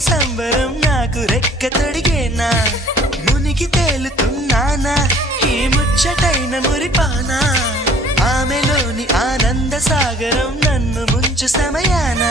సంబరం నాకు రెక్క తొడిగేనా మునిగి తేలుతున్నానా ఈ ముచ్చటైన మురిపానా ఆమెలోని ఆనంద సాగరం నన్ను ముంచు సమయానా